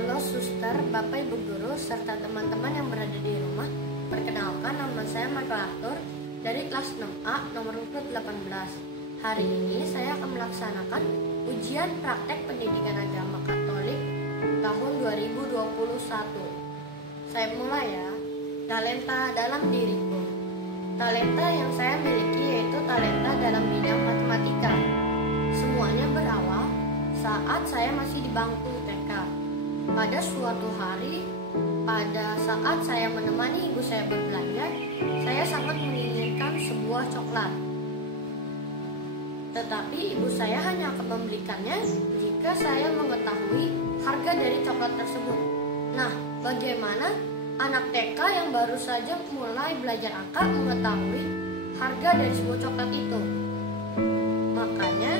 Halo suster, bapak, ibu guru, serta teman-teman yang berada di rumah. Perkenalkan, nama saya Michael Arthur dari kelas 6A nomor urut 18. Hari ini saya akan melaksanakan ujian praktek pendidikan agama Katolik tahun 2021. Saya mulai ya. Talenta dalam diriku. Talenta yang saya miliki yaitu talenta dalam bidang matematika. Semuanya berawal saat saya masih di bangku TK. Pada suatu hari, pada saat saya menemani ibu saya berbelanja, saya sangat menginginkan sebuah coklat. Tetapi ibu saya hanya akan membelikannya jika saya mengetahui harga dari coklat tersebut. Nah, bagaimana anak TK yang baru saja mulai belajar angka mengetahui harga dari sebuah coklat itu? Makanya,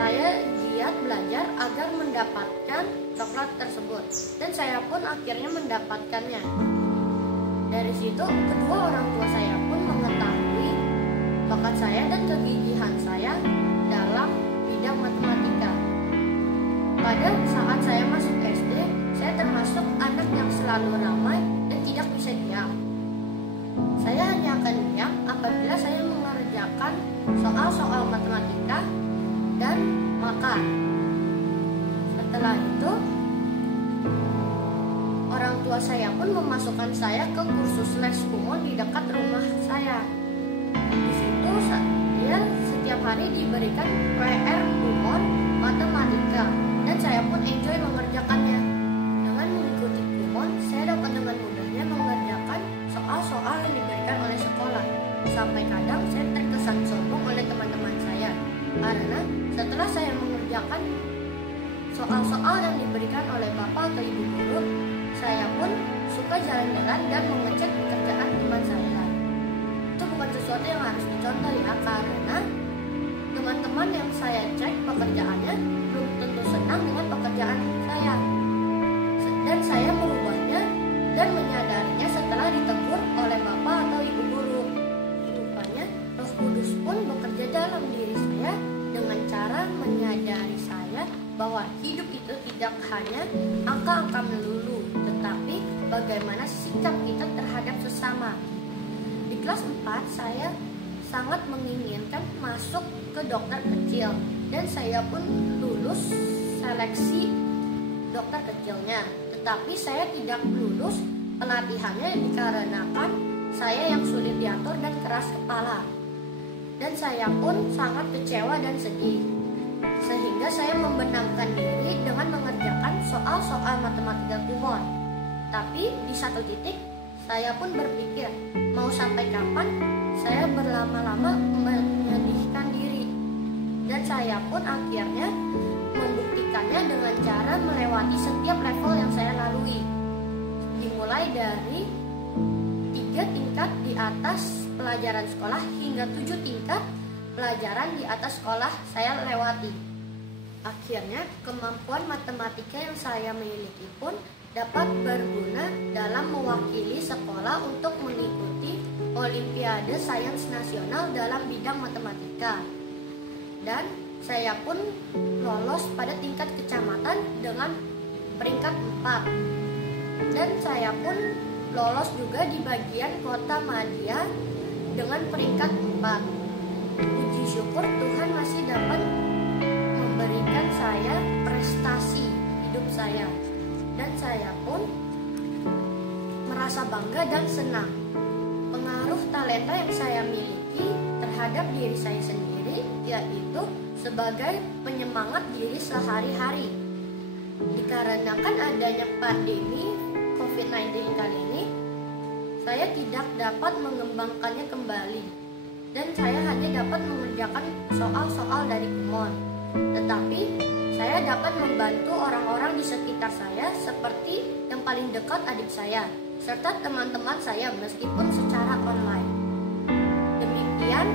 saya giat belajar agar mendapatkan coklat tersebut, dan saya pun akhirnya mendapatkannya. Dari situ, kedua orang tua saya pun mengetahui bakat saya dan kegigihan saya dalam bidang matematika. Pada saat saya masuk SD, saya termasuk anak yang selalu ramai dan tidak bisa diam. Saya hanya akan diam apabila saya mengerjakan soal-soal matematika dan makan. Setelah itu, orang tua saya pun memasukkan saya ke kursus les kumon di dekat rumah saya. Di situ saya setiap hari diberikan PR kumon matematika, dan saya pun enjoy mengerjakannya. Dengan mengikuti kumon, saya dapat dengan mudahnya mengerjakan soal-soal yang diberikan oleh sekolah. Sampai kadang saya terkesan sombong oleh teman-teman saya, karena setelah saya mengerjakan soal-soal yang diberikan oleh bapak atau ibu guru, saya pun suka jalan-jalan dan mengecek pekerjaan teman saya. Itu bukan sesuatu yang harus dicontoh ya, karena teman-teman yang saya cek pekerjaannya belum tentu senang dengan pekerjaan saya. Dan saya merubahnya dan menyadarinya setelah ditegur oleh bapak atau ibu guru. Rupanya Roh Kudus pun bekerja dalam diri saya dengan cara menyadari saya bahwa hidup itu tidak hanya angka-angka melulu, tetapi bagaimana sikap kita terhadap sesama. Di kelas 4, saya sangat menginginkan masuk ke dokter kecil, dan saya pun lulus seleksi dokter kecilnya. Tetapi saya tidak lulus pelatihannya dikarenakan saya yang sulit diatur dan keras kepala. Dan saya pun sangat kecewa dan sedih. Sehingga saya membenamkan diri dengan mengerjakan soal-soal matematika kumon. Tapi di satu titik saya pun berpikir, mau sampai kapan saya berlama-lama menyedihkan diri. Dan saya pun akhirnya membuktikannya dengan cara melewati setiap level yang saya lalui. Dimulai dari 3 tingkat di atas pelajaran sekolah hingga 7 tingkat pelajaran di atas sekolah saya lewati. Akhirnya, kemampuan matematika yang saya miliki pun dapat berguna dalam mewakili sekolah untuk mengikuti Olimpiade Sains Nasional dalam bidang matematika. Dan saya pun lolos pada tingkat kecamatan dengan peringkat 4. Dan saya pun lolos juga di bagian kota madya dengan peringkat 4. Puji syukur Tuhan masih dapat memberikan saya prestasi hidup saya, dan saya pun merasa bangga dan senang. Pengaruh talenta yang saya miliki terhadap diri saya sendiri yaitu sebagai penyemangat diri sehari-hari. Dikarenakan adanya pandemi COVID-19 kali ini, saya tidak dapat mengembangkannya kembali, dan saya hanya dapat mengerjakan soal-soal dari kumon. Tetapi saya dapat membantu orang-orang di sekitar saya seperti yang paling dekat adik saya, serta teman-teman saya meskipun secara online. Demikian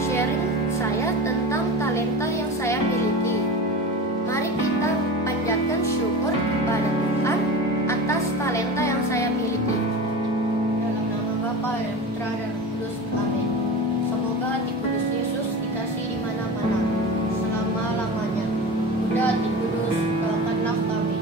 sharing saya tentang talenta yang saya miliki. Mari kita panjatkan syukur kepada Tuhan atas talenta yang saya miliki. Dalam nama Bapa dan Putra dan Roh Kudus, amin. Semoga hati kudus Yesus dikasih di mana-mana selama-lamanya. Udah hati kudus, doakanlah kami.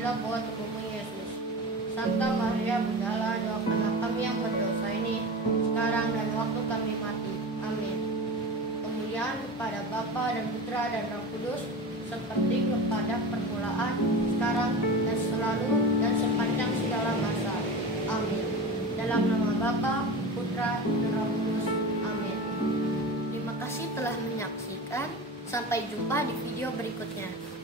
terpujilah kau tubuhmu Yesus. Santa Maria Bunda, doakanlah kami yang berdosa ini, sekarang dan waktu kami mati. Amin. Kemuliaan kepada Bapa dan Putra dan Roh Kudus, seperti kepada permulaan, sekarang dan selalu dan sepanjang segala masa. Amin. Dalam nama Bapa, Putra, dan Roh Kudus. Amin. Terima kasih telah menyaksikan. Sampai jumpa di video berikutnya.